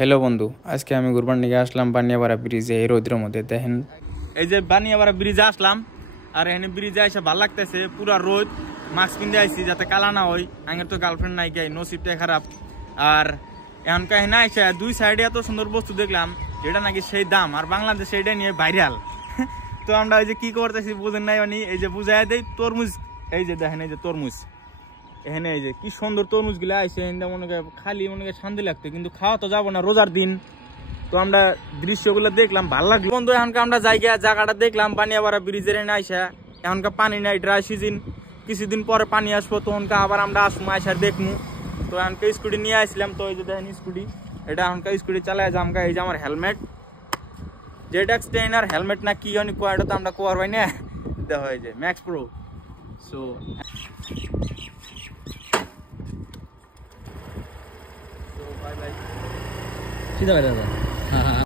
Hello বন্ধু, আজকে আমি ঘুরবার নিয়ে আসলাম বানিয়াপাড়া ব্রিজে। এই রোদের মধ্যে দেখেন, এই যে বানিয়াপাড়া ব্রিজে আসলাম আর এখানে ব্রিজে এসে ভালো লাগতেছে। পুরা রোদ, মাস্ক কিনতে আইসি যাতে কালা না হয়। আগের তো গার্লফ্রেন্ড নাই, গাই নসিবটাই খারাপ। আর এখনকার এখানে আইসা দুই সাইডে এত সুন্দর বস্তু দেখলাম যেটা নাকি সেই দাম, আর বাংলাদেশে এটা নিয়ে ভাইরাল। তো আমরা এই যে কি করতেছি বুঝেন নাই, মানে এই যে বুঝাই দেয় তরমুজ। এই যে দেখেন, এই যে তরমুজ এখানে, এই যে কি সুন্দর তরমুজ গুলা আইসে। মনে করে খালি মনে করে শান্তি লাগতো, কিন্তু খাওয়া তো যাবো না, রোজার দিন। তো আমরা দৃশ্যগুলো দেখলাম, ভালো লাগলো বন্ধু। এখনকার আমরা জায়গাটা দেখলাম বানিয়াপাড়া ব্রিজের এনে আইসা। এখনকার পানি নাই, ড্রাই সিজন, কিছুদিন পরে পানি আসবো, তখনকার আবার আমরা আসবো আইসার দেখবো। তো এখনকার স্কুটি নিয়ে আসলাম। তো এই যে দেখেন স্কুটি, এটা এখনকার স্কুটি চালায় জামকা। এই যে আমার হেলমেট, জেডএক্স 10 আর হেলমেট না কি জানি কোয়াটা, তো আমরা কোয়ার হয় না। দেখো এই যে max pro. So bye bye. সিধা